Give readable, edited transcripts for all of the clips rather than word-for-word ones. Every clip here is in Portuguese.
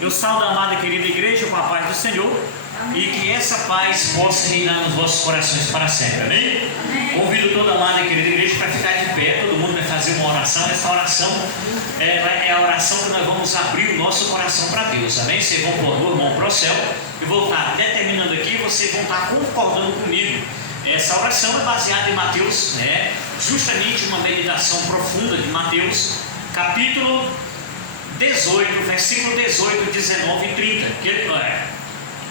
Eu saúdo a amada e querida igreja com a paz do Senhor. Amém. E que essa paz possa reinar nos vossos corações para sempre. Amém? Amém. Convido toda a amada e querida igreja para ficar de pé. Todo mundo vai fazer uma oração. Essa oração é a oração que nós vamos abrir o nosso coração para Deus. Amém? Vocês vão pôr a mão para o céu. Eu vou estar determinando aqui, vocês vão estar concordando comigo. Essa oração é baseada em Mateus, justamente uma meditação profunda de Mateus, capítulo 18, versículo 18, 19 e 30,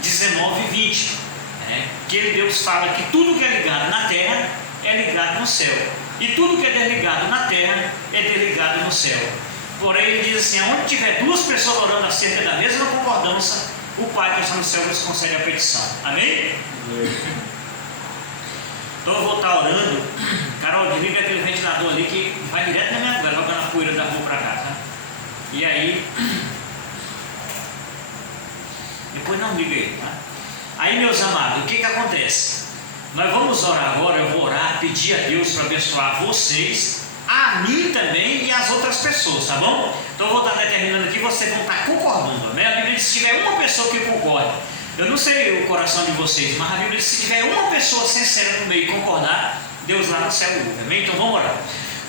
19 e 20, que Deus fala que tudo que é ligado na terra é ligado no céu, e tudo que é desligado na terra é desligado no céu. Porém, ele diz assim: onde tiver duas pessoas orando acerca da mesma concordância, o Pai que está no céu nos concede a petição. Amém? Então eu vou estar orando. Carol, desliga aquele ventilador ali que vai direto na minha cara, jogando a poeira da rua para cá, tá? E aí, depois não liga aí, tá? Aí, meus amados, o que acontece? Nós vamos orar agora. Eu vou orar, pedir a Deus para abençoar vocês, a mim também e as outras pessoas, tá bom? Então eu vou estar determinando aqui, vocês vão estar concordando, né? A Bíblia diz que se tiver uma pessoa que concorda, eu não sei o coração de vocês, mas a Bíblia diz que se tiver uma pessoa sincera no meio e concordar, Deus lá no céu ouve, amém? Então vamos orar.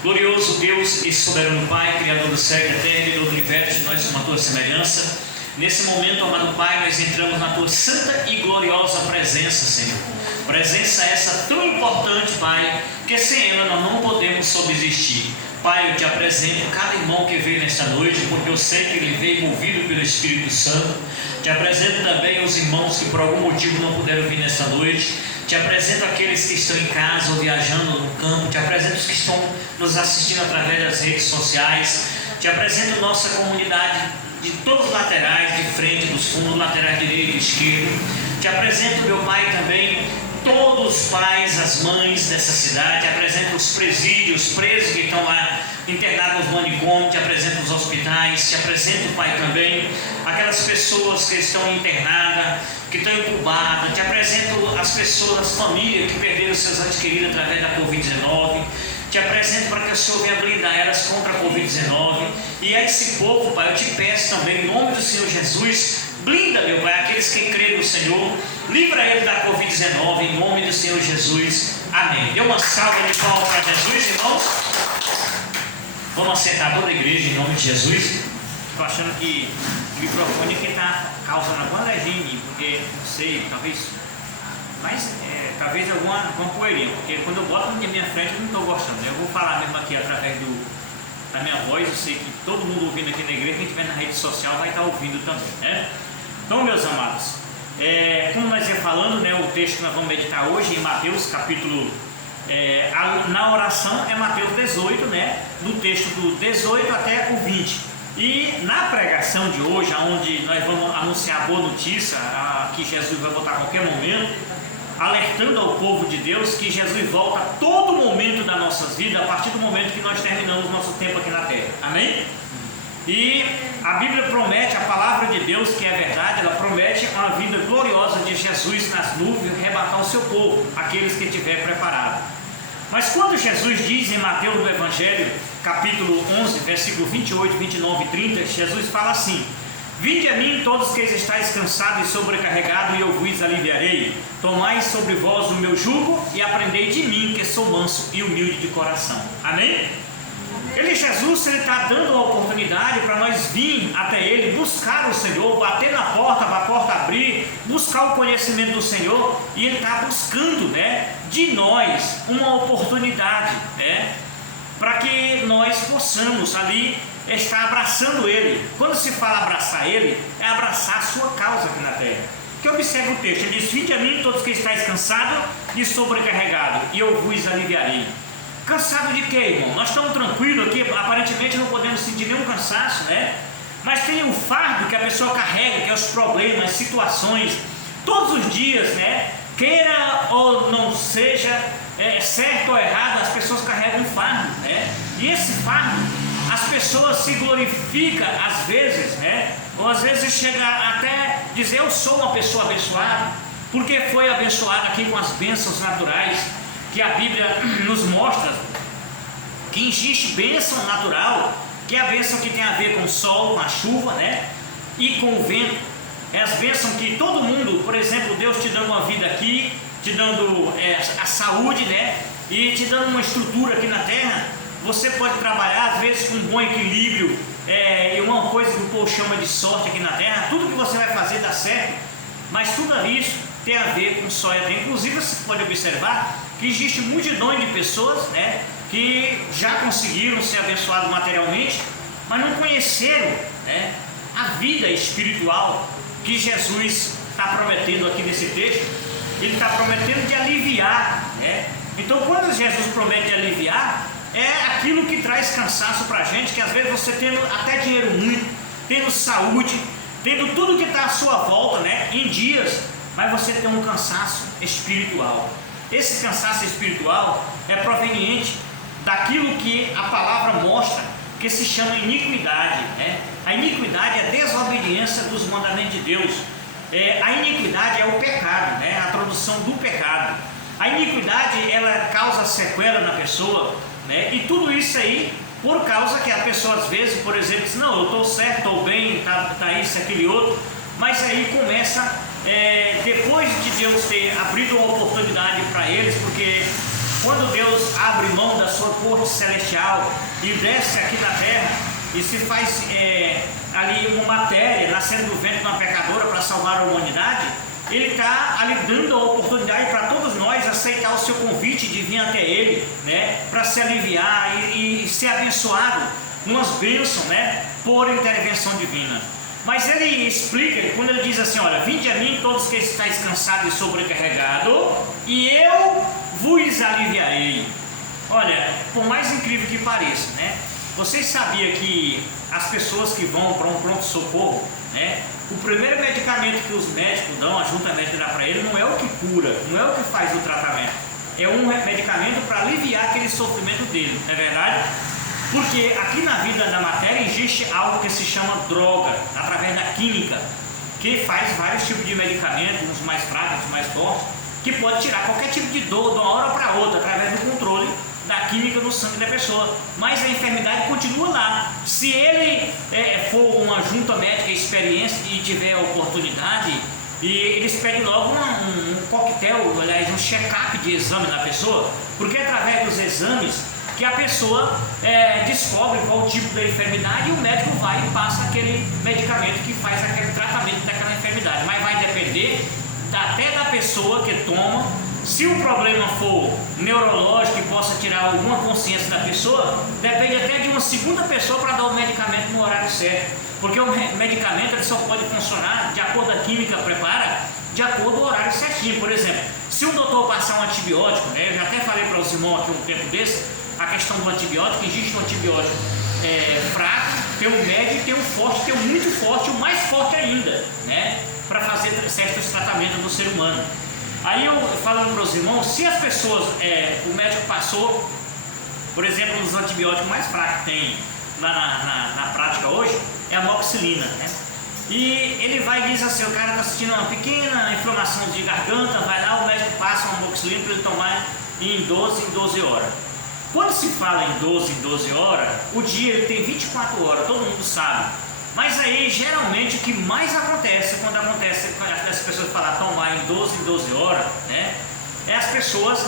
Glorioso Deus e soberano Pai, Criador do céu e da terra e do universo, de nós com a tua semelhança. Nesse momento, amado Pai, nós entramos na tua santa e gloriosa presença, Senhor. Presença essa tão importante, Pai, que sem ela nós não podemos subsistir. Pai, eu te apresento cada irmão que veio nesta noite, porque eu sei que ele veio movido pelo Espírito Santo. Te apresento também os irmãos que por algum motivo não puderam vir nesta noite. Te apresento aqueles que estão em casa ou viajando no campo. Te apresento os que estão nos assistindo através das redes sociais. Te apresento nossa comunidade de todos os laterais, de frente, dos fundos, laterais direito e esquerdo. Te apresento, meu Pai, também todos os pais, as mães dessa cidade. Te apresento os presídios, presos que estão lá internados nos manicômios. Te apresento os hospitais. Te apresento, Pai, também aquelas pessoas que estão internadas, que estão incubadas. Te apresento as pessoas, as famílias que perderam seus entes queridos através da Covid-19. Te apresento para que o Senhor venha blindar elas contra a Covid-19. E a esse povo, Pai, eu te peço também, em nome do Senhor Jesus, blinda, meu Pai, aqueles que creem no Senhor. Livra ele da Covid-19, em nome do Senhor Jesus. Amém. Dê uma salva de palmas para Jesus, irmãos. Vamos assentar toda a igreja em nome de Jesus. Estou achando que o microfone aqui está causando alguma alergia em mim, porque não sei, talvez alguma poeirinha, porque quando eu boto na minha frente eu não estou gostando. Eu vou falar mesmo aqui através da minha voz. Eu sei que todo mundo ouvindo aqui na igreja, quem estiver na rede social vai estar ouvindo também, né? Então, meus amados, como nós ia falando, né, o texto que nós vamos meditar hoje em Mateus capítulo, na oração é Mateus 18, né, do texto do 18 até o 20. E na pregação de hoje, onde nós vamos anunciar a boa notícia, que Jesus vai voltar a qualquer momento, alertando ao povo de Deus que Jesus volta a todo momento das nossas vidas, a partir do momento que nós terminamos nosso tempo aqui na terra, amém? E a Bíblia promete, a palavra de Deus, que é verdade, ela promete uma vinda gloriosa de Jesus nas nuvens, arrebatar o seu povo, aqueles que estiver preparado. Mas quando Jesus diz em Mateus do Evangelho, capítulo 11, versículo 28, 29 e 30, Jesus fala assim: vinde a mim todos que estáis cansados e sobrecarregados, e eu vos aliviarei. Tomai sobre vós o meu jugo e aprendei de mim, que sou manso e humilde de coração. Amém? Jesus está dando a oportunidade para nós vir até Ele, buscar o Senhor, bater na porta, para a porta abrir, buscar o conhecimento do Senhor. E Ele está buscando, de nós uma oportunidade, para que nós possamos ali estar abraçando Ele. Quando se fala abraçar Ele, é abraçar a sua causa aqui na terra. Que observa o texto, ele diz: vinde a mim todos que estáis cansados e sobrecarregados, e eu vos aliviarei. Cansado de quê, irmão? Nós estamos tranquilos aqui, aparentemente não podemos sentir nenhum cansaço, mas tem o fardo que a pessoa carrega, que é os problemas, as situações, todos os dias, queira ou não seja, certo ou errado, as pessoas carregam um fardo, e esse fardo, as pessoas se glorificam às vezes, ou às vezes chega até dizer: eu sou uma pessoa abençoada, porque foi abençoada aqui com as bênçãos naturais, que a Bíblia nos mostra que existe bênção natural, que é a bênção que tem a ver com o sol, com a chuva, e com o vento. É as bênçãos que todo mundo, por exemplo, Deus te dando uma vida aqui, te dando a saúde, né? E te dando uma estrutura aqui na terra. Você pode trabalhar, às vezes, com um bom equilíbrio, e uma coisa que o povo chama de sorte aqui na terra. Tudo que você vai fazer dá certo, mas tudo isso tem a ver com só e terra. Inclusive, você pode observar que existe multidões de pessoas, né, que já conseguiram ser abençoados materialmente, mas não conheceram, né, a vida espiritual que Jesus está prometendo aqui nesse texto. Ele está prometendo de aliviar, né? Então, quando Jesus promete de aliviar, é aquilo que traz cansaço para a gente, que às vezes você tendo até dinheiro muito, tendo saúde, tendo tudo que está à sua volta, né, em dias, mas você tem um cansaço espiritual. Esse cansaço espiritual é proveniente daquilo que a palavra mostra, que se chama iniquidade, né? A iniquidade é a desobediência dos mandamentos de Deus. A iniquidade é o pecado, né? A tradução do pecado. A iniquidade, ela causa sequela na pessoa, né? E tudo isso aí por causa que a pessoa às vezes, por exemplo, diz, não, eu estou certo, estou bem, tá isso, aquele outro, mas aí começa, depois de Deus ter abrido uma oportunidade para eles, porque quando Deus abre mão da sua corte celestial e desce aqui na terra e se faz ali uma matéria, nascendo do ventre de uma pecadora para salvar a humanidade, Ele está ali dando a oportunidade para todos nós aceitar o seu convite de vir até Ele, né, para se aliviar e ser abençoado, umas bênçãos, né, por intervenção divina. Mas ele explica, quando ele diz assim, olha, vinde a mim todos que estáis cansados e sobrecarregados, e eu vos aliviarei. Olha, por mais incrível que pareça, né, vocês sabiam que as pessoas que vão para um pronto-socorro, né, o primeiro medicamento que os médicos dão, a junta médica dá para ele, não é o que cura, não é o que faz o tratamento, é um medicamento para aliviar aquele sofrimento dele, não é verdade? Porque aqui na vida da matéria existe algo que se chama droga, através da química, que faz vários tipos de medicamentos, uns mais fracos, uns mais fortes, que pode tirar qualquer tipo de dor de uma hora para outra, através do controle da química no sangue da pessoa. Mas a enfermidade continua lá. Se ele for uma junta médica experiente e tiver a oportunidade, e eles pedem logo um coquetel, aliás, um check-up de exame na pessoa, porque é através dos exames que a pessoa descobre qual o tipo da enfermidade, e o médico vai e passa aquele medicamento que faz aquele tratamento daquela enfermidade. Mas vai depender até da pessoa que toma. Se o problema for neurológico e possa tirar alguma consciência da pessoa, depende até de uma segunda pessoa para dar o medicamento no horário certo. Porque o medicamento ele só pode funcionar de acordo com a química prepara, de acordo com o horário certinho. Por exemplo, se um doutor passar um antibiótico, né, eu já até falei para os irmãos aqui um tempo desse, a questão do antibiótico, existe um antibiótico fraco, tem um médio, tem um forte, tem um muito forte, o mais forte ainda, né, para fazer certos tratamentos do ser humano. Aí eu falando para os irmãos, se as pessoas, o médico passou, por exemplo, um dos antibióticos mais fracos que tem na prática hoje, é a amoxicilina, né? E ele vai e diz assim, o cara está sentindo uma pequena inflamação de garganta, vai lá, o médico passa uma amoxicilina para ele tomar em 12 horas. Quando se fala em 12 horas, o dia ele tem 24 horas, todo mundo sabe. Mas aí, geralmente, o que mais acontece, quando as pessoas falam tomar em 12 horas, né, é as pessoas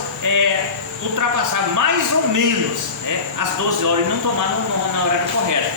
ultrapassar mais ou menos, né, as 12 horas e não tomar na horário correto.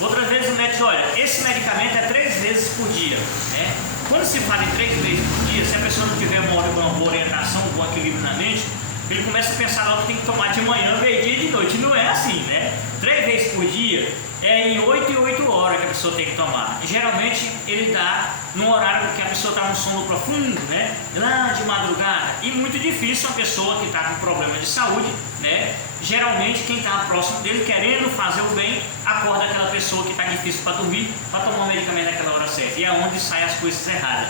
Outras vezes o médico diz, olha, esse medicamento é 3 vezes por dia, né? Quando se fala em 3 vezes por dia, se a pessoa não tiver uma boa orientação, um bom equilíbrio na mente, ele começa a pensar logo que tem que tomar de manhã, meio-dia e de noite. Não é assim, né? 3 vezes por dia é em 8 e 8 horas que a pessoa tem que tomar. E, geralmente ele dá num horário que a pessoa está num sono profundo, né? Lá de madrugada. E muito difícil uma pessoa que está com problema de saúde, né? Geralmente quem está próximo dele, querendo fazer o bem, acorda aquela pessoa que está difícil para dormir, para tomar o medicamento naquela hora certa. E é onde saem as coisas erradas.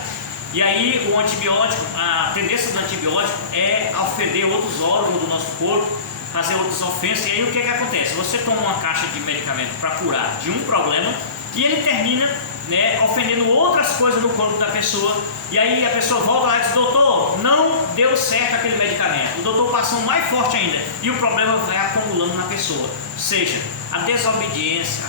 E aí o antibiótico, a tendência do antibiótico é ofender outros órgãos do nosso corpo, fazer outras ofensas. E aí o que acontece? Você toma uma caixa de medicamento para curar de um problema e ele termina, né, ofendendo outras coisas no corpo da pessoa. E aí a pessoa volta lá e diz, doutor, não deu certo aquele medicamento. O doutor passou um mais forte ainda e o problema vai acumulando na pessoa. Ou seja, a desobediência, a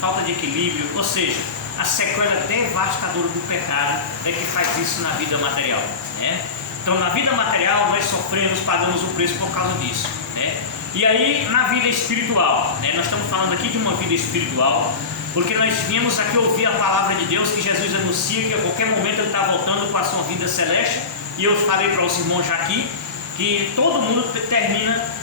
falta de equilíbrio, ou seja, a sequela devastadora do pecado é que faz isso na vida material, né? Então, na vida material, nós sofremos, pagamos o preço por causa disso, né? E aí, na vida espiritual, né? Nós estamos falando aqui de uma vida espiritual, porque nós viemos aqui ouvir a palavra de Deus, que Jesus anuncia que a qualquer momento Ele está voltando para a sua vida celeste. E eu falei para os irmãos já aqui, que todo mundo termina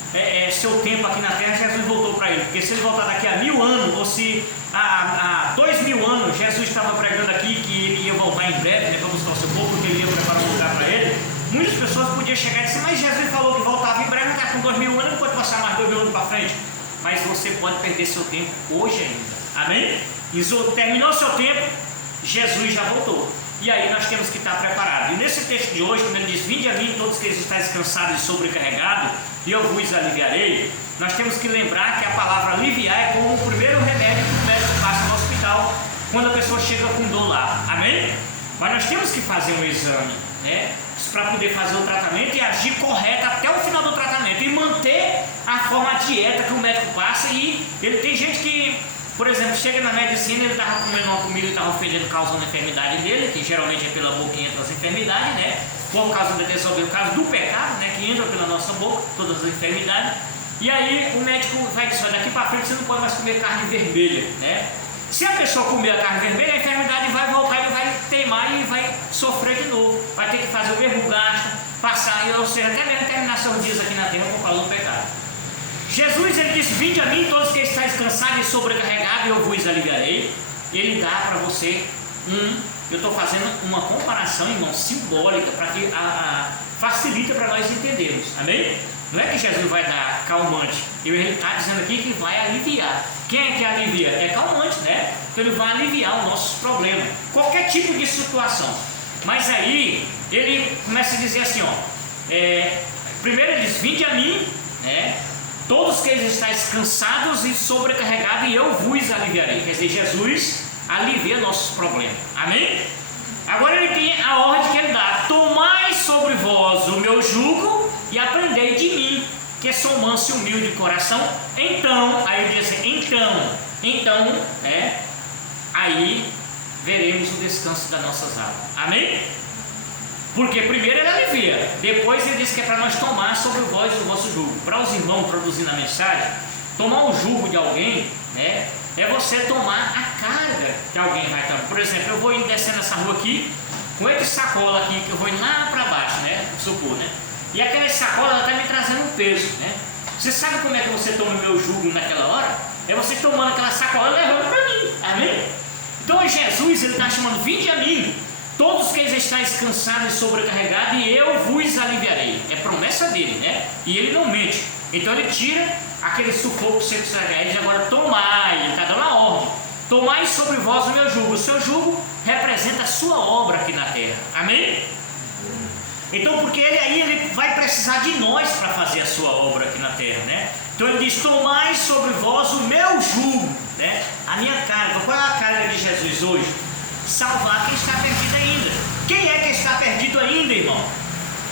seu tempo aqui na terra. Jesus voltou para ele, porque se ele voltar daqui a 1000 anos, ou se há 2000 anos Jesus estava pregando aqui que ele ia voltar em breve, né, para buscar o seu povo, porque ele ia preparar um lugar para ele, muitas pessoas podiam chegar e dizer, mas Jesus falou que voltava em breve, está com 2000 anos, não pode passar mais 2000 anos para frente. Mas você pode perder seu tempo hoje ainda, amém? Terminou seu tempo, Jesus já voltou. E aí nós temos que estar preparados. E nesse texto de hoje, quando ele diz, vinde a mim todos que estáis cansados e sobrecarregados, e eu vos aliviarei, nós temos que lembrar que a palavra aliviar é como o primeiro remédio que o médico passa no hospital, quando a pessoa chega com dor lá, amém? Mas nós temos que fazer um exame, né, para poder fazer o tratamento e agir correto até o final do tratamento, e manter a forma, a dieta que o médico passa. E ele tem gente que, por exemplo, chega na medicina, ele estava comendo uma comida e estava ofendendo, causando a enfermidade dele, que geralmente é pela boca que entra as enfermidades, né? Por causa da desobediência, por causa do pecado, né? Que entra pela nossa boca, todas as enfermidades. E aí o médico vai dizer, daqui para frente você não pode mais comer carne vermelha, né? Se a pessoa comer a carne vermelha, a enfermidade vai voltar, ele vai teimar e vai sofrer de novo. Vai ter que fazer o mesmo gasto, passar, ou seja, até mesmo terminar seus dias aqui na terra por causa do pecado. Jesus, ele disse, vinde a mim todos que estáis cansados e sobrecarregados, e eu vos aliviarei. Ele dá para você eu estou fazendo uma comparação, irmão, simbólica, para que facilita para nós entendermos, amém? Não é que Jesus vai dar calmante, ele está dizendo aqui que vai aliviar. Quem é que alivia? É calmante, né? Então ele vai aliviar os nossos problemas, qualquer tipo de situação. Mas aí, ele começa a dizer assim, primeiro ele diz, vinde a mim, né? Todos que estáis cansados e sobrecarregados, e eu vos aliviarei. Quer dizer, Jesus alivia nossos problemas, amém? Agora ele tem a ordem que ele dá, tomai sobre vós o meu jugo e aprendei de mim, que sou manso e humilde de coração. Então, aí ele diz assim, então, aí veremos o descanso das nossas almas, amém? Porque primeiro ele alivia, depois ele diz que é para nós tomar sobre vós o vosso jugo. Para os irmãos produzindo a mensagem, tomar o jugo de alguém, né, é você tomar a carga que alguém vai tomar. Por exemplo, eu vou indo descendo essa rua aqui, com esse sacola aqui, que eu vou indo lá para baixo, né, supor, né, e aquela sacola está me trazendo um peso, né. Você sabe como é que você toma o meu jugo naquela hora? É você tomando aquela sacola e levando para mim, amém? Então Jesus, ele está chamando, vinde a mim, todos que estáis cansados e sobrecarregados, e eu vos aliviarei. É promessa dele, né? E ele não mente. Então ele tira aquele sufoco sexual e diz agora, tomai, ele está dando a ordem. Tomai sobre vós o meu jugo. O seu jugo representa a sua obra aqui na terra. Amém? Então, porque ele vai precisar de nós para fazer a sua obra aqui na terra, né? Então ele diz, tomai sobre vós o meu jugo, né? A minha carga. Qual é a carga de Jesus hoje? Salvar quem está perdido ainda. Quem é que está perdido ainda, irmão?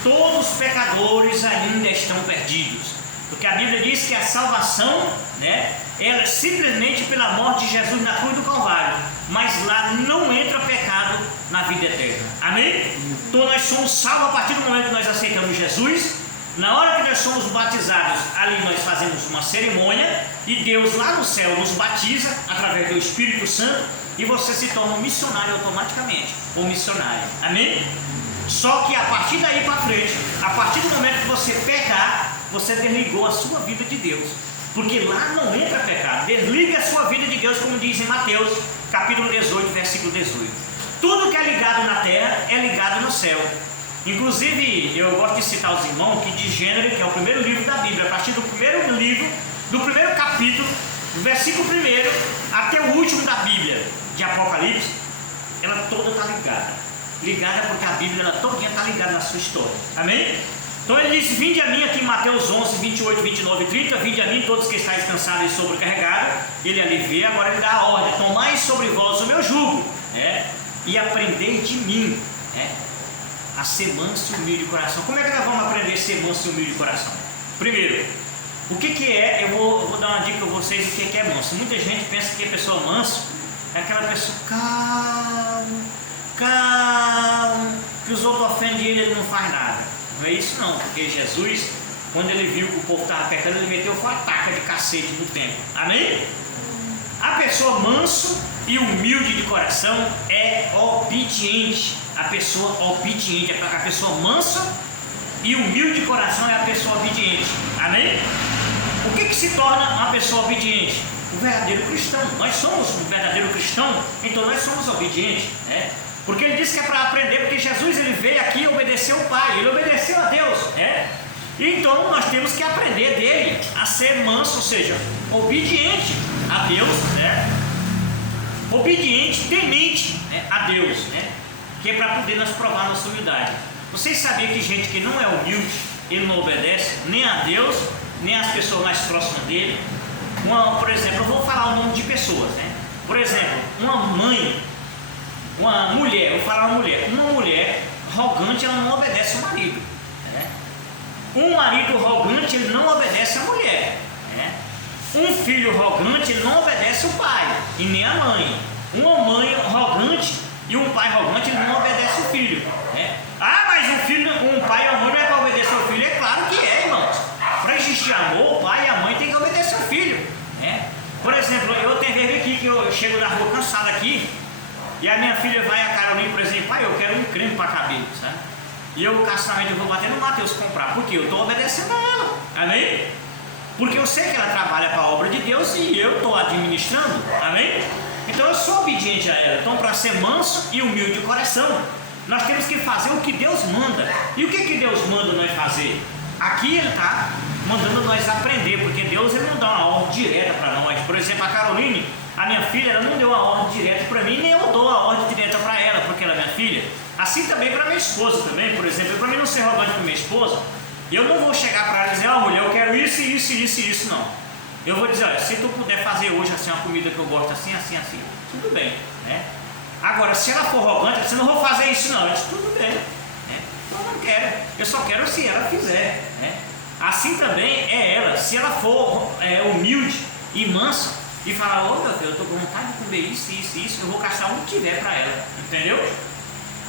Todos os pecadores ainda estão perdidos, porque a Bíblia diz que a salvação, né, ela é simplesmente pela morte de Jesus na cruz do Calvário, mas lá não entra pecado na vida eterna, amém? Então nós somos salvos a partir do momento que nós aceitamos Jesus. Na hora que nós somos batizados, ali nós fazemos uma cerimônia e Deus lá no céu nos batiza através do Espírito Santo, e você se torna um missionário automaticamente, ou missionária, amém? Só que a partir daí para frente, a partir do momento que você pecar, você desligou a sua vida de Deus, porque lá não entra pecado. Desliga a sua vida de Deus, como diz em Mateus capítulo 18, versículo 18. Tudo que é ligado na terra é ligado no céu. Inclusive, eu gosto de citar os irmãos que de Gênesis, que é o primeiro livro da Bíblia, a partir do primeiro livro, do primeiro capítulo, do versículo 1 até o último da Bíblia, de Apocalipse, ela toda está ligada porque a Bíblia ela todinha está ligada na sua história, amém? Então ele diz, vinde a mim, aqui em Mateus 11, 28, 29 e 30, vinde a mim todos que estáis cansados e sobrecarregados, ele alivia. Agora ele dá a ordem, tomai sobre vós o meu jugo, né, e aprendei de mim, né, a ser manso e humilde de coração. Como é que nós vamos aprender a ser manso e humilde de coração? Primeiro, o que é, eu vou dar uma dica para vocês do que é manso. Muita gente pensa que a pessoa manso é aquela pessoa calmo, calmo, que os outros ofendem ele não faz nada. Não é isso não, porque Jesus, quando ele viu que o povo estava pecando, ele meteu uma taca de cacete no templo. Amém? A pessoa manso e humilde de coração é obediente. A pessoa obediente, a pessoa mansa e humilde de coração é a pessoa obediente. Amém? O que se torna uma pessoa obediente? O verdadeiro cristão. Nós somos um verdadeiro cristão, então nós somos obedientes, né? Porque ele disse que é para aprender, porque Jesus ele veio aqui e obedeceu o Pai, ele obedeceu a Deus, né? Então nós temos que aprender dele a ser manso, ou seja, obediente a Deus, né? Obediente, temente, né, a Deus, né? Que é para poder nós provar nossa humildade. Vocês sabiam que gente que não é humilde, ele não obedece nem a Deus, nem às pessoas mais próximas dele? Por exemplo, eu vou falar o nome de pessoas, né? Por exemplo, uma mãe, uma mulher, eu vou falar uma mulher arrogante, ela não obedece ao marido, né? Um marido arrogante, ele não obedece à mulher, né? Um filho arrogante, ele não obedece ao pai e nem à mãe. Uma mãe arrogante e um pai arrogante, ele não obedece ao filho, né? Ah, mas um pai e uma mãe não é para obedecer ao filho? É claro que é, irmãos. Para existir amor, o pai e a mãe tem que obedecer ao filho, né? Por exemplo, eu tenho vez aqui que eu chego da rua cansado aqui e a minha filha vai, a Carolina, por exemplo, pai, eu quero um creme para cabelo, sabe? E eu, caçamente, eu vou bater no Mateus comprar, porque eu estou obedecendo a ela, amém? Porque eu sei que ela trabalha para a obra de Deus e eu estou administrando, amém? Então eu sou obediente a ela. Então, para ser manso e humilde de coração, nós temos que fazer o que Deus manda. E o que Deus manda nós fazer? Aqui ele está mandando nós aprender, porque Deus ele não dá uma ordem direta para nós. Por exemplo, a Caroline, a minha filha, ela não deu uma ordem direta para mim, nem eu dou a ordem direta para ela, porque ela é minha filha. Assim também para minha esposa também, por exemplo, para mim não ser arrogante com minha esposa, eu não vou chegar para ela e dizer, ó mulher, eu quero isso, isso, isso e isso, não. Eu vou dizer, olha, se tu puder fazer hoje assim uma comida que eu gosto assim, assim, assim, tudo bem, né? Agora, se ela for arrogante, você não vou fazer isso não, eu disse, tudo bem, né? Eu não quero, eu só quero se ela fizer, né? Assim também é ela, se ela for humilde e mansa e falar, ô meu Deus, eu estou com vontade de comer isso, isso, isso, eu vou caçar onde tiver para ela, entendeu?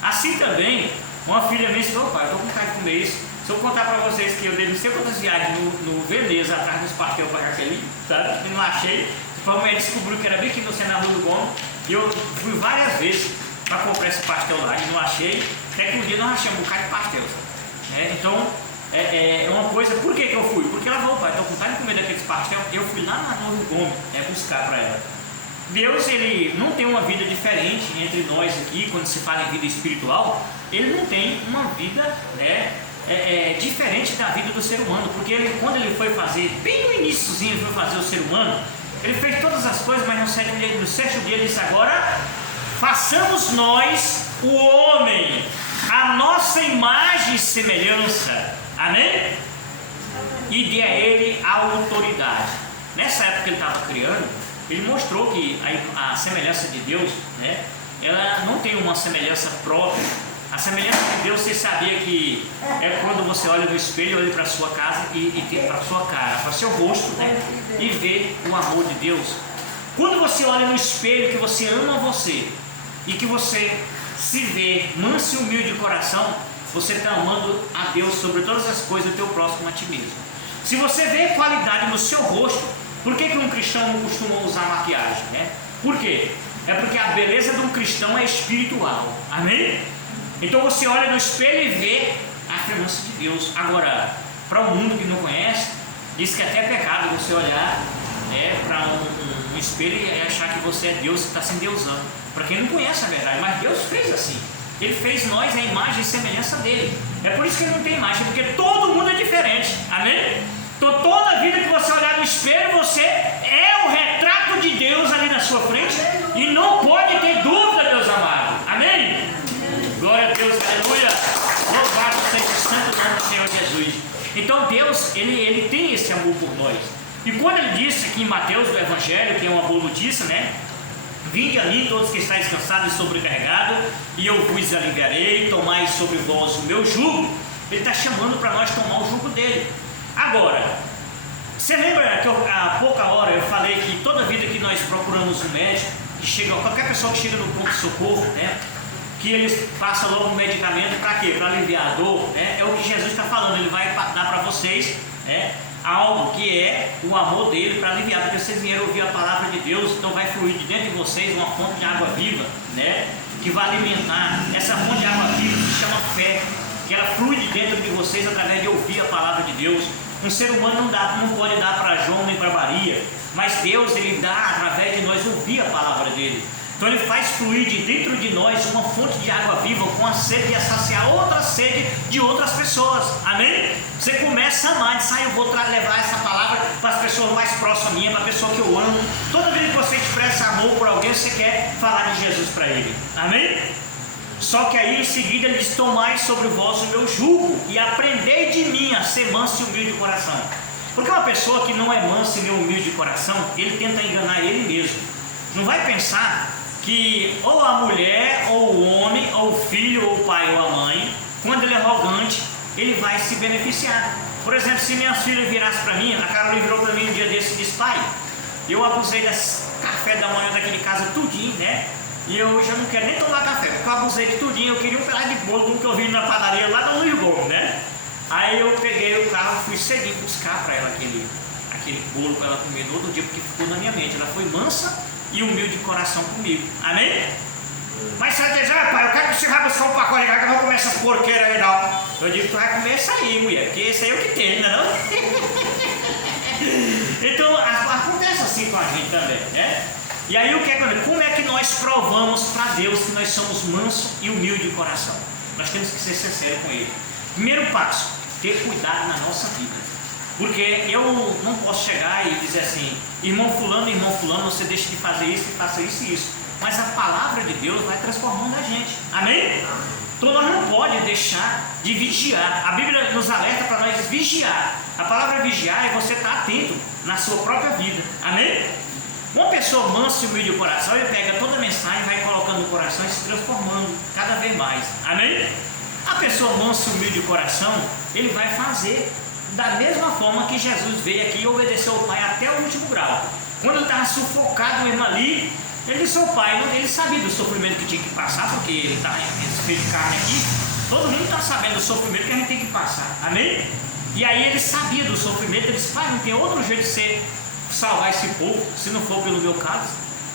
Assim também, uma filha minha disse, ô pai, eu estou com vontade de comer isso. Se eu contar para vocês que eu dei não sei quantas viagens no Veneza, atrás dos pastel para Jaqueline, sabe? E não achei. A mulher descobriu que era bem aqui no centro, na Rua do Gomes, e eu fui várias vezes para comprar esse pastel lá e não achei. Até que um dia nós achamos um bocado de pastel, né? Então, é uma coisa. Por que eu fui? Porque ela falou, pai, estou com vontade de comer daqueles pastel. Eu fui lá na Rua do Gomes buscar para ela. Deus, ele não tem uma vida diferente entre nós aqui, quando se fala em vida espiritual, ele não tem uma vida, né? Diferente da vida do ser humano, porque ele, quando ele foi fazer, bem no iníciozinho ele foi fazer o ser humano, ele fez todas as coisas, mas no sexto dia ele disse, agora façamos nós o homem, a nossa imagem e semelhança, amém? E dê a ele a autoridade. Nessa época que ele estava criando, ele mostrou que a semelhança de Deus, né, ela não tem uma semelhança própria. A semelhança de Deus, você sabia que é quando você olha no espelho, olha para a sua casa e tem para a sua cara, para o seu rosto, né? E vê o amor de Deus. Quando você olha no espelho que você ama você e que você se vê manso e humilde de coração, você está amando a Deus sobre todas as coisas e o teu próximo a ti mesmo. Se você vê qualidade no seu rosto, por que um cristão não costuma usar maquiagem, né? Por quê? É porque a beleza de um cristão é espiritual, amém? Então você olha no espelho e vê a afirmação de Deus. Agora, para o mundo que não conhece, diz que até é pecado você olhar para um espelho e achar que você é Deus, que está se endeusando. Para quem não conhece a verdade, mas Deus fez assim. Ele fez nós a imagem e semelhança dele. É por isso que ele não tem imagem, porque todo mundo é diferente, amém? Então toda vida que você olhar no espelho, você é o retrato de Deus ali na sua frente e não pode ter dúvida, Deus amado, amém? Glória a Deus, aleluia. Louvado seja o santo nome do Senhor Jesus. Então Deus, ele tem esse amor por nós. E quando ele disse aqui em Mateus do Evangelho, que é uma boa notícia, né? Vinde a mim todos que estáis cansados e sobrecarregados, e eu vos aliviarei, tomai sobre vós o meu jugo. Ele está chamando para nós tomar o jugo dele. Agora, você lembra que há pouca hora eu falei que toda vida que nós procuramos um médico, que chega, qualquer pessoa que chega no pronto-socorro, né? Que eles passam logo um medicamento para quê? Para aliviar a dor, né? É o que Jesus está falando, ele vai dar para vocês, né? Algo que é o amor dele para aliviar, porque vocês vieram ouvir a palavra de Deus, então vai fluir de dentro de vocês uma fonte de água viva, né? Que vai alimentar. Essa fonte de água viva se chama fé, que ela flui de dentro de vocês através de ouvir a palavra de Deus. Um ser humano não pode dar para João nem para Maria, mas Deus ele dá através de nós ouvir a palavra dele. Então ele faz fluir de dentro de nós uma fonte de água viva com a sede de saciar outra sede de outras pessoas. Amém? Você começa a amar, diz, eu vou levar essa palavra para as pessoas mais próximas a mim, para a pessoa que eu amo. Toda vez que você expressa amor por alguém, você quer falar de Jesus para ele. Amém? Só que aí em seguida ele diz, tomai sobre vós o meu jugo e aprendei de mim a ser manso e humilde de coração. Porque uma pessoa que não é mansa e nem humilde de coração, ele tenta enganar ele mesmo. Não vai pensar que ou a mulher, ou o homem, ou o filho, ou o pai, ou a mãe, quando ele é arrogante, ele vai se beneficiar. Por exemplo, se minhas filhas virassem para mim, a Carolina virou para mim um dia desse e disse, pai, eu abusei desse café da manhã daqui de casa tudinho, né? E eu já não quero nem tomar café, porque eu abusei de tudinho, eu queria um pedaço de bolo do que eu vi na padaria lá no Luiz Gomes, né? Aí eu peguei o carro, fui cedinho buscar para ela aquele bolo para ela comer no outro dia, porque ficou na minha mente, ela foi mansa e humilde de coração comigo. Amém? Mas se ela diz, pai, eu quero que você vá buscar um pacote de carne, que eu vou comer essas porqueiras aí não. Eu digo, tu vai comer esse aí, mulher, porque esse aí é o que tem, não é não? Então acontece assim com a gente também, né? E aí o que é, como é que nós provamos para Deus que nós somos mansos e humildes de coração? Nós temos que ser sinceros com Ele. Primeiro passo, ter cuidado na nossa vida. Porque eu não posso chegar e dizer assim, irmão fulano, você deixa de fazer isso e faça isso e isso. Mas a palavra de Deus vai transformando a gente. Amém? Então nós não podemos deixar de vigiar. A Bíblia nos alerta para nós vigiar. A palavra vigiar é você estar atento na sua própria vida. Amém? Uma pessoa mansa e humilde de coração, ele pega toda a mensagem, vai colocando no coração e se transformando cada vez mais. Amém? A pessoa mansa e humilde de coração, ele vai fazer da mesma forma que Jesus veio aqui e obedeceu ao Pai até o último grau. Quando ele estava sufocado mesmo ali, ele disse ao Pai, ele sabia do sofrimento que tinha que passar, porque ele está feito de carne aqui, todo mundo está sabendo do sofrimento que a gente tem que passar. Amém? E aí ele sabia do sofrimento, ele disse, Pai, não tem outro jeito de você salvar esse povo, se não for pelo meu caso.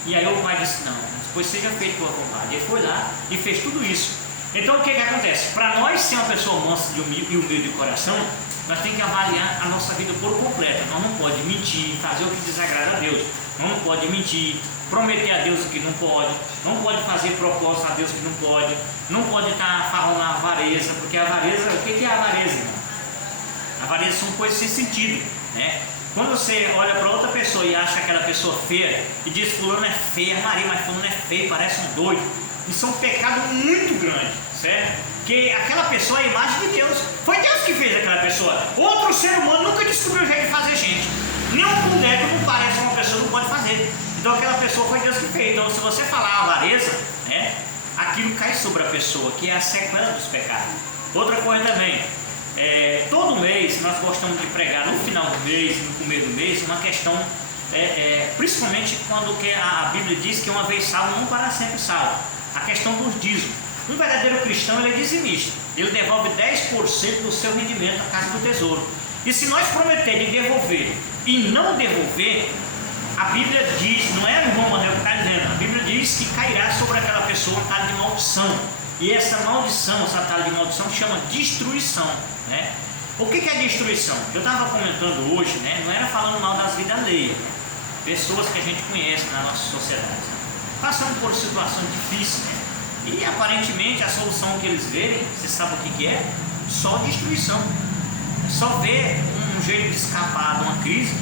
E aí o Pai disse, não, pois seja feito tua vontade. Ele foi lá e fez tudo isso. Então o que acontece? Para nós ser uma pessoa mansa e humilde de coração, nós temos que avaliar a nossa vida por completo. Nós não podemos mentir, fazer o que desagrada a Deus. Nós não pode mentir, prometer a Deus o que não pode. Não pode fazer propósito a Deus que não pode. Não pode estar falando a avareza, porque a avareza, o que é a avareza, irmão? A avareza são coisas sem sentido, né? Quando você olha para outra pessoa e acha aquela pessoa feia e diz fulano é feia, Maria, mas fulano é feio, parece um doido. Isso é um pecado muito grande, certo? Porque aquela pessoa é a imagem de Deus. Foi Deus que fez aquela pessoa. Outro ser humano nunca descobriu o jeito de fazer gente. Nem um boneco que não parece uma pessoa não pode fazer. Então aquela pessoa foi Deus que fez. Então se você falar avareza, né, aquilo cai sobre a pessoa, que é a sequela dos pecados. Outra coisa também, todo mês nós gostamos de pregar no final do mês, no começo do mês, uma questão, principalmente quando a Bíblia diz que uma vez salvo, não para sempre salvo. A questão dos dízimos. Um verdadeiro cristão, ele é dizimista. Ele devolve 10% do seu rendimento à casa do tesouro. E se nós prometermos de devolver e não devolver, a Bíblia diz, não é o irmão Manuel que está dizendo, a Bíblia diz que cairá sobre aquela pessoa um talho de maldição. E essa maldição, essa talho de maldição, chama destruição, né? O que é destruição? Eu estava comentando hoje, né? Não era falando mal das vidas alheias, pessoas que a gente conhece na nossa sociedade, né? Passando por situações difíceis, né? E aparentemente a solução que eles verem, você sabe o que é? Só destruição. É só ver um jeito de escapar de uma crise,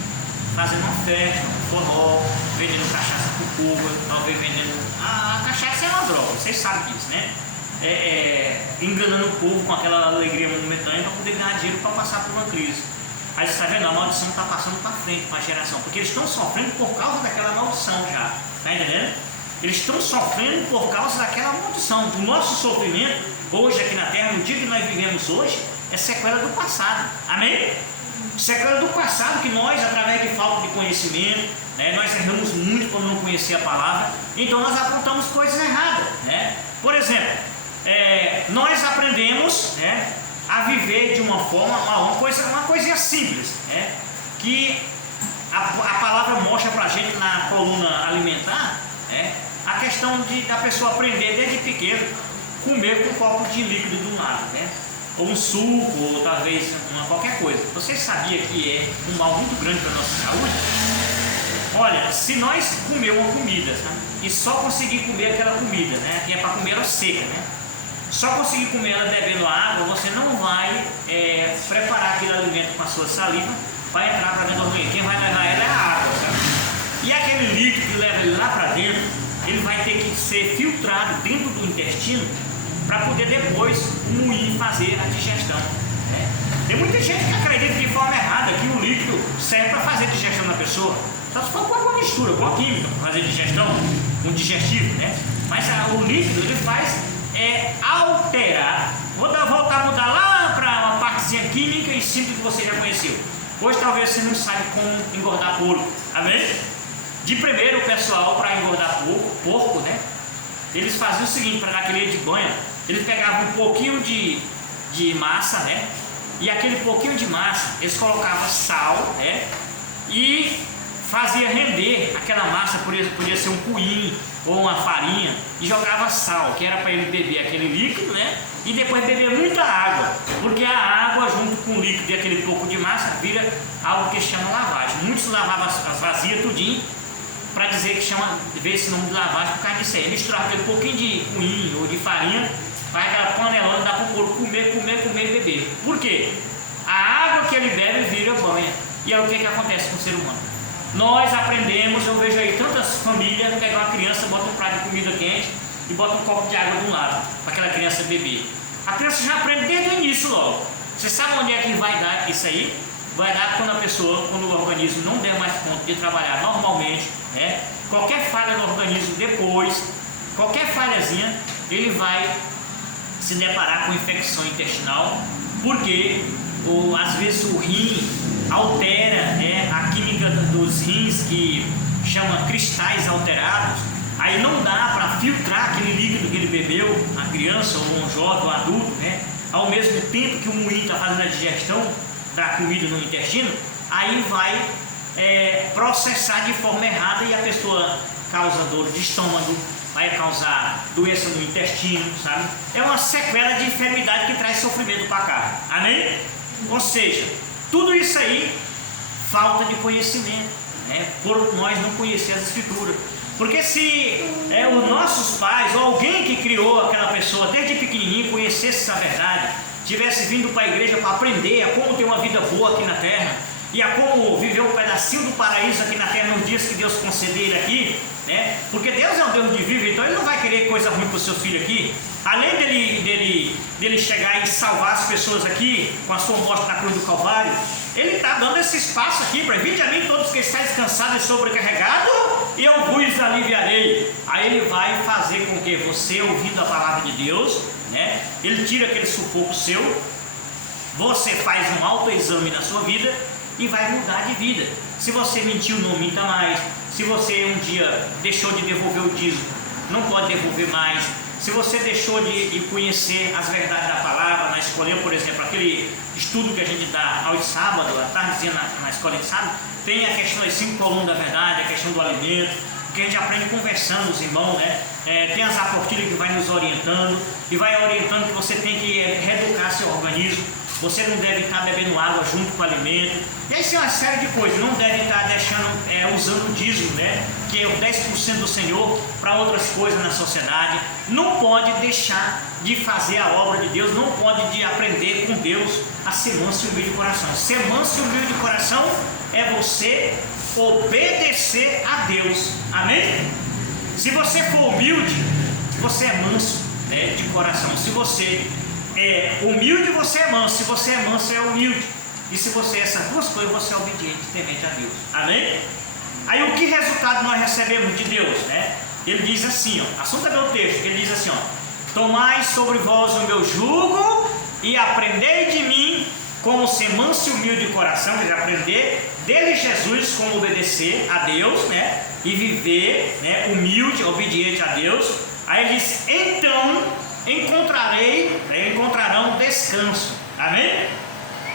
fazendo uma festa, um forró, vendendo cachaça para o povo, talvez vendendo. A cachaça é uma droga, vocês sabem disso, né? Enganando o povo com aquela alegria momentânea para poder ganhar dinheiro para passar por uma crise. Aí você está vendo, a maldição está passando para frente, para a geração, porque eles estão sofrendo por causa daquela maldição já, está entendendo? Eles estão sofrendo por causa daquela maldição. O nosso sofrimento, hoje aqui na Terra, no dia que nós vivemos hoje, é sequela do passado. Amém? Sequela do passado que nós, através de falta de conhecimento, né? Nós erramos muito quando não conhecia a palavra, então nós apontamos coisas erradas, né? Por exemplo, nós aprendemos, né, a viver de uma forma, uma coisinha simples, né, que a palavra mostra para a gente na coluna alimentar, né, a questão da pessoa aprender desde pequeno comer com um copo de líquido do lado, né? Ou um suco, ou talvez qualquer coisa. Você sabia que é um mal muito grande para a nossa saúde? Olha, se nós comer uma comida, sabe, e só conseguir comer aquela comida, né, que é para comer ela seca, né, só conseguir comer ela bebendo água, você não vai preparar aquele alimento com a sua saliva para entrar para dentro do organismo. Quem vai levar ela é a água, sabe? E aquele líquido que leva ele lá para dentro, ele vai ter que ser filtrado dentro do intestino para poder depois o moinho fazer a digestão, né? Tem muita gente que acredita de forma errada que o líquido serve para fazer a digestão da pessoa. Só se for com uma mistura, com a química, para fazer digestão, um digestivo, né? Mas o líquido ele faz alterar. Vou voltar a mudar lá para uma partezinha química e simples que você já conheceu. Hoje talvez você não saiba como engordar porco, amém? De primeiro o pessoal, para engordar porco, né? Eles faziam o seguinte, para dar aquele de banha, eles pegavam um pouquinho de massa, né? E aquele pouquinho de massa, eles colocavam sal, né? E fazia render aquela massa, podia ser um puim ou uma farinha, e jogava sal, que era para ele beber aquele líquido, né? E depois beber muita água, porque a água junto com o líquido e aquele pouco de massa vira algo que chama lavagem. Muitos lavavam as vasilhas tudinho para dizer que veio esse nome de lavagem por causa disso aí. Misturava aquele pouquinho de puim ou de farinha, vai aquela panelona, dá para o porco comer e beber. Por quê? A água que ele bebe vira banha. E é o que acontece com o ser humano. Nós aprendemos, eu vejo aí tantas famílias pegam uma criança, bota um prato de comida quente e bota um copo de água de um lado para aquela criança beber. A criança já aprende desde o início logo. Você sabe onde é que vai dar isso aí? Vai dar quando o organismo não der mais conta de trabalhar normalmente, né? Qualquer falha no organismo depois, qualquer falhazinha, ele vai se deparar com infecção intestinal, porque às vezes o rim altera, né, a química dos rins, que chama cristais alterados. Aí não dá para filtrar aquele líquido que ele bebeu, a criança ou um jovem ou adulto, né? Ao mesmo tempo que o moinho está fazendo a digestão da comida no intestino, aí vai processar de forma errada e a pessoa causa dor de estômago, vai causar doença no intestino, sabe? É uma sequela de enfermidade que traz sofrimento para a carne, amém? Ou seja, tudo isso aí, falta de conhecimento, né? Por nós não conhecer as escrituras. Porque se os nossos pais ou alguém que criou aquela pessoa desde pequenininho conhecesse essa verdade, tivesse vindo para a igreja para aprender a como ter uma vida boa aqui na terra e a como viver um pedacinho do paraíso aqui na terra nos dias que Deus conceder ele aqui, né? Porque Deus é um Deus de vida, então ele não vai querer coisa ruim para o seu filho aqui. Além dele chegar e salvar as pessoas aqui com a sua morte na cruz do Calvário, ele está dando esse espaço aqui para vinde a mim todos que estáis cansados e sobrecarregados, e eu vos aliviarei. Aí ele vai fazer com que você, ouvindo a palavra de Deus, né, ele tira aquele sufoco seu, você faz um autoexame na sua vida e vai mudar de vida. Se você mentiu, não minta mais. Se você um dia deixou de devolver o dízimo, não pode devolver mais. Se você deixou de conhecer as verdades da palavra na escola, por exemplo, aquele estudo que a gente dá aos sábados, à tardezinha na escola de sábado, tem a questão das 5 colunas da verdade, a questão do alimento, que a gente aprende conversando, os irmãos, né? Tem as apostilas que vai nos orientando, e vai orientando que você tem que reeducar seu organismo. Você não deve estar bebendo água junto com o alimento. E aí tem uma série de coisas. Não deve estar usando o dízimo, né? Que é o 10% do Senhor para outras coisas na sociedade. Não pode deixar de fazer a obra de Deus. Não pode aprender com Deus a ser manso e humilde de coração. Ser manso e humilde de coração é você obedecer a Deus. Amém? Se você for humilde, você é manso, né, de coração. Se você é humilde, você é manso. Se você é manso, você é humilde. E se você é essas duas coisas, você é obediente, temente a Deus. Amém? Aí o que resultado nós recebemos de Deus, né? Ele diz assim, ó, assunto é meu texto, ele diz assim, ó: tomai sobre vós o meu jugo e aprendei de mim, como ser manso e humilde de coração, quer dizer, aprender dele Jesus como obedecer a Deus, né? E viver, né, humilde, obediente a Deus. Aí ele diz, então encontrarão descanso. Amém?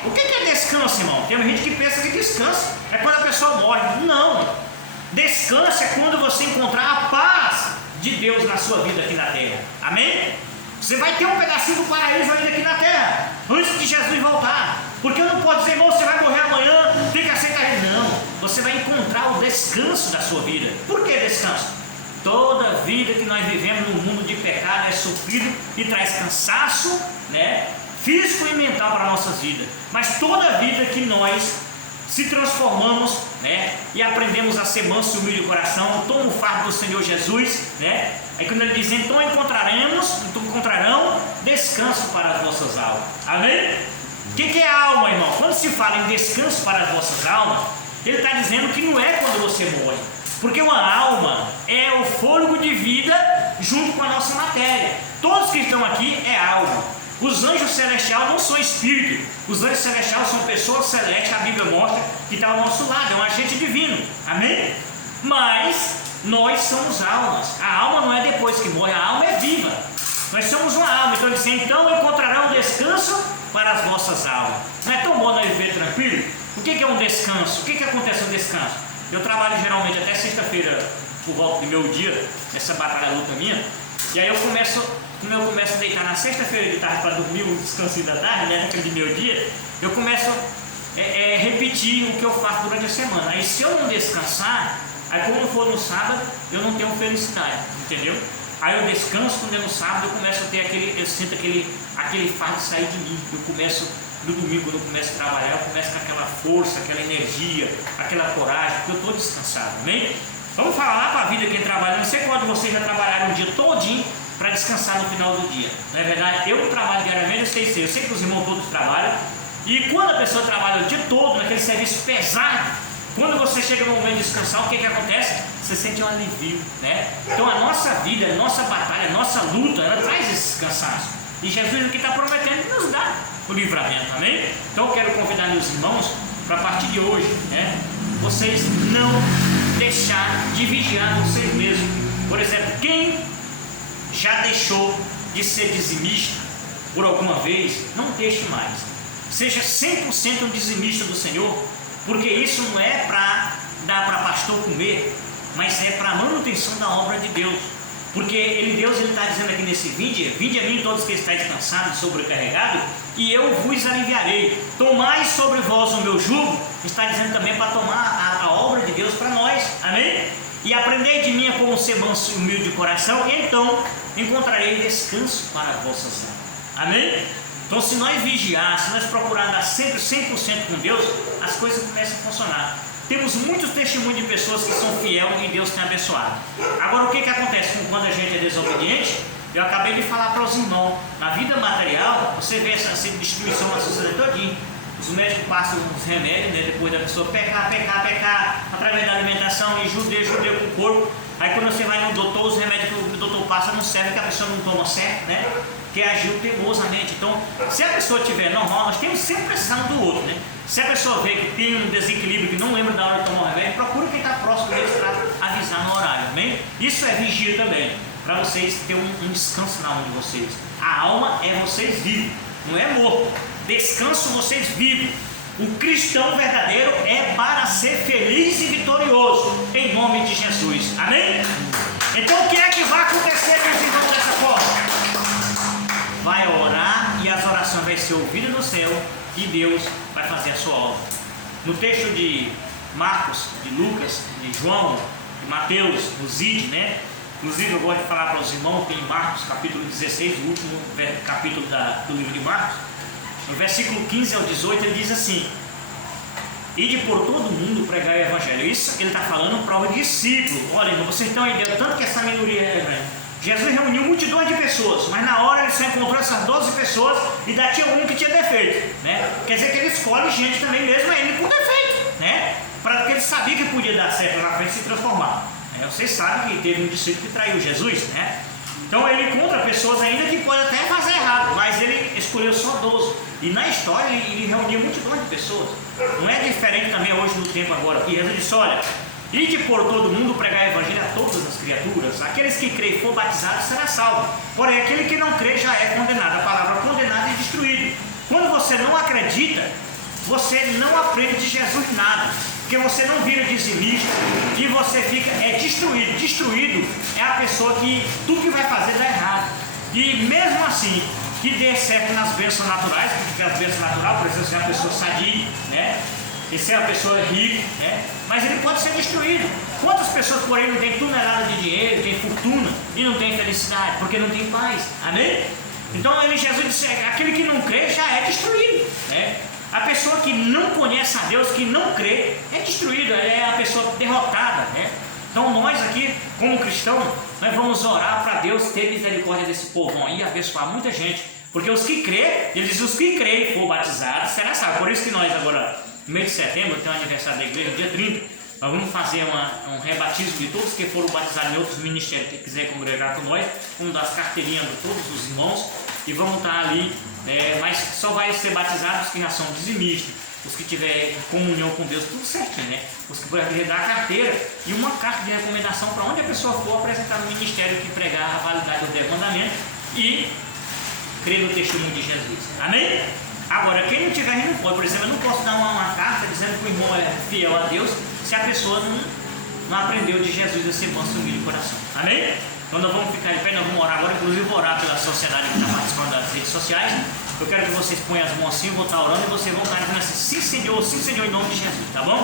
O que é descanso, irmão? Tem gente que pensa que descanso é quando a pessoa morre. Não. Descanso é quando você encontrar a paz de Deus na sua vida aqui na terra. Amém? Você vai ter um pedacinho do paraíso ainda aqui na terra, antes de Jesus voltar. Porque eu não posso dizer, irmão, você vai morrer amanhã, tem que aceitar ele. Não. Você vai encontrar o descanso da sua vida. Por que descanso? Toda vida que nós vivemos no mundo de pecado é sofrido e traz cansaço, né, físico e mental para a nossa vida. Mas toda vida que nós se transformamos, né, e aprendemos a ser manso e humilde de coração, toma o fardo do Senhor Jesus, né, aí quando ele diz, então encontrarão descanso para as vossas almas. Amém? O que é a alma, irmão? Quando se fala em descanso para as vossas almas, ele está dizendo que não é quando você morre, porque uma alma é o fôlego de vida junto com a nossa matéria. Todos que estão aqui é alma. Os anjos celestiais não são espírito. Os anjos celestiais são pessoas celestes, a Bíblia mostra que está ao nosso lado, é um agente divino. Amém? Mas nós somos almas. A alma não é depois que morre, a alma é viva. Nós somos uma alma. Então ele diz, então encontrarão descanso para as vossas almas. Não é tão bom nós viver tranquilo? O que é um descanso? O que acontece no descanso? Eu trabalho geralmente até sexta-feira por volta do meu dia, essa batalha luta minha, e aí quando eu começo a deitar na sexta-feira de tarde para dormir um descansinho da tarde, né, naquele meu dia, eu começo a repetir o que eu faço durante a semana. Aí se eu não descansar, aí quando for no sábado, eu não tenho felicidade, entendeu? Aí eu descanso, quando é no sábado, eu sinto aquele fardo sair de mim. Eu começo, no domingo, quando eu começo a trabalhar, eu começo com aquela força, aquela energia, aquela coragem, porque eu estou descansado, amém? Vamos falar lá para a vida quem trabalha. Não sei quando vocês já trabalharam um dia todinho para descansar no final do dia. Não é verdade? Eu trabalho diariamente, eu sei que os irmãos todos trabalham. E quando a pessoa trabalha o dia todo naquele serviço pesado, quando você chega no momento de descansar, o que acontece? Você sente um alívio, né? Então a nossa vida, a nossa batalha, a nossa luta, ela traz esse cansaço. E Jesus aqui está prometendo nos dar o livramento, amém? Então eu quero convidar meus irmãos para a partir de hoje, né, vocês não deixar de vigiar vocês mesmos. Por exemplo, quem já deixou de ser dizimista por alguma vez, não deixe mais. Seja 100% um dizimista do Senhor, porque isso não é para dar para pastor comer, mas é para a manutenção da obra de Deus. Porque Deus está dizendo aqui nesse vinde a mim todos que estáis cansados e sobrecarregados, e eu vos aliviarei. Tomai sobre vós o meu jugo, está dizendo também para tomar a obra de Deus para nós, amém? E aprendei de mim como ser manso e humilde de coração, e então encontrarei descanso para as vossas almas, amém? Então se nós vigiar, se nós procurar dar sempre 100% com Deus, as coisas começam a funcionar. Temos muitos testemunhos de pessoas que são fiéis e Deus tem abençoado. Agora o que acontece quando a gente é desobediente? Eu acabei de falar para os irmãos, na vida material, você vê essa distribuição na sociedade todinha. Os médicos passam os remédios, né, depois da pessoa pecar, através da alimentação, e judeio com o corpo. Aí quando você vai no doutor, os remédios que o doutor passa não servem, porque a pessoa não toma certo, né? Que agiu teimosamente. Então, se a pessoa estiver normal, nós temos sempre precisando do outro, né? Se a pessoa vê que tem um desequilíbrio, que não lembra da hora de tomar o remédio, procure quem está próximo deles para avisar no horário, amém? Isso é vigia também, para vocês terem um descanso na alma de vocês. A alma é vocês vivos, não é morto. Descanso vocês vivos. O cristão verdadeiro é para ser feliz e vitorioso, em nome de Jesus, amém? Então o que é que vai acontecer, meus irmãos, dessa forma? Vai orar e as orações vão ser ouvidas no céu e Deus vai fazer a sua obra. No texto de Marcos, de Lucas, de João, de Mateus, do Zide, né? Inclusive eu gosto de falar para os irmãos, tem Marcos capítulo 16, o último capítulo do livro de Marcos, no versículo 15 ao 18 ele diz assim: ide por todo mundo pregar o evangelho. Isso ele está falando para os discípulos. Olha, irmão, vocês estão entendendo tanto que essa minoria é grande. Jesus reuniu multidões de pessoas, mas na hora ele só encontrou essas 12 pessoas e ainda tinha um que tinha defeito, né? Quer dizer que ele escolhe gente também mesmo ele com defeito, né? Para que ele sabia que podia dar certo lá na frente e se transformar. Vocês sabem que teve um discípulo que traiu Jesus, né? Então ele encontra pessoas ainda que podem até fazer errado, mas ele escolheu só 12. E na história ele reunia multidões de pessoas. Não é diferente também hoje no tempo agora, que Jesus disse, olha, ide por todo mundo pregar o evangelho a todas as criaturas. Aqueles que creem e for batizados será salvo. Porém, aquele que não crê já é condenado. A palavra condenado é destruído. Quando você não acredita, você não aprende de Jesus nada. Porque você não vira dizimista e você fica destruído. Destruído é a pessoa que tudo que vai fazer dá errado. E mesmo assim, que dê certo nas bênçãos naturais, porque as bênçãos naturais precisa ser uma pessoa sadia, né? E ser uma pessoa rica, né? Mas ele pode ser destruído. Quantas pessoas por aí não tem tonelada de dinheiro, tem fortuna e não tem felicidade, porque não tem paz, amém? Então Jesus disse, aquele que não crê já é destruído, né? A pessoa que não conhece a Deus, que não crê, é destruída, é a pessoa derrotada, né? Então nós aqui, como cristãos, nós vamos orar para Deus ter misericórdia desse povo aí e abençoar muita gente. Porque os que crê, ele diz, os que crê e for batizados, será salvo. Por isso que nós agora, no mês de setembro, tem o aniversário da igreja, dia 30, nós vamos fazer um rebatismo de todos que foram batizados em outros ministérios que quiserem congregar com nós. Vamos dar as carteirinhas de todos os irmãos e vamos estar ali, mas só vai ser batizados os que já são dizimistas, os que tiverem comunhão com Deus, tudo certinho, né? Os que puderem dar a carteira e uma carta de recomendação para onde a pessoa for apresentar no ministério que pregar a validade do mandamento e crer no testemunho de Jesus, amém? Agora, quem não tiver, não pode. Por exemplo, eu não posso dar uma carta dizendo que o irmão é fiel a Deus se a pessoa não aprendeu de Jesus a ser manso e humilde de coração, amém? Então nós vamos ficar de pé, nós vamos orar agora, inclusive vou orar pela sociedade que está participando das redes sociais. Eu quero que vocês ponham as mãos assim, eu vou estar orando e vocês vão estar dizendo assim, sim Senhor, em nome de Jesus, tá bom?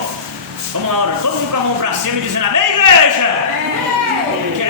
Vamos lá, orando, todo mundo com a mão para cima e dizendo, amém, igreja?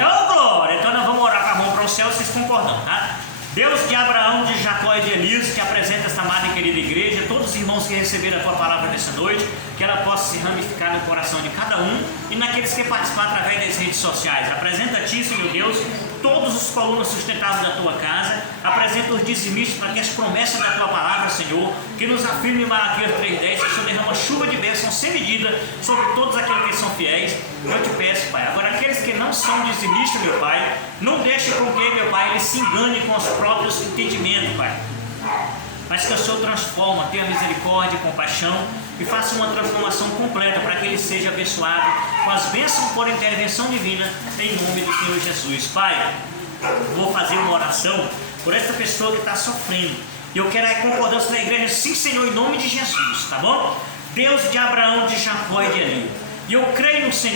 Ô glória! Então nós vamos orar com a mão para o céu, vocês concordam, tá? Deus de Abraão, de Jacó e de Elias, que apresenta esta amada e querida igreja, todos os irmãos que receberam a tua palavra nessa noite, que ela possa se ramificar no coração de cada um e naqueles que participam através das redes sociais. Apresenta a ti, Senhor Deus, todos os colunas sustentáveis da tua casa, apresenta os dizimistas para que as promessas da tua palavra, Senhor, que nos afirme em Malaquias 3:10, que o Senhor derrama chuva de bênção sem medida sobre todos aqueles que são fiéis. Eu te peço, Pai, agora aqueles que não são dizimistas, meu Pai, não deixe com que, meu Pai, eles se engane com os próprios entendimentos, Pai, mas que o Senhor transforma, tenha misericórdia e compaixão e faça uma transformação completa para que ele seja abençoado com as bênçãos por intervenção divina, em nome do Senhor Jesus. Pai, vou fazer uma oração por essa pessoa que está sofrendo e eu quero a concordância da igreja, sim Senhor, em nome de Jesus, tá bom? Deus de Abraão, de Jacó e de Elias, e eu creio no Senhor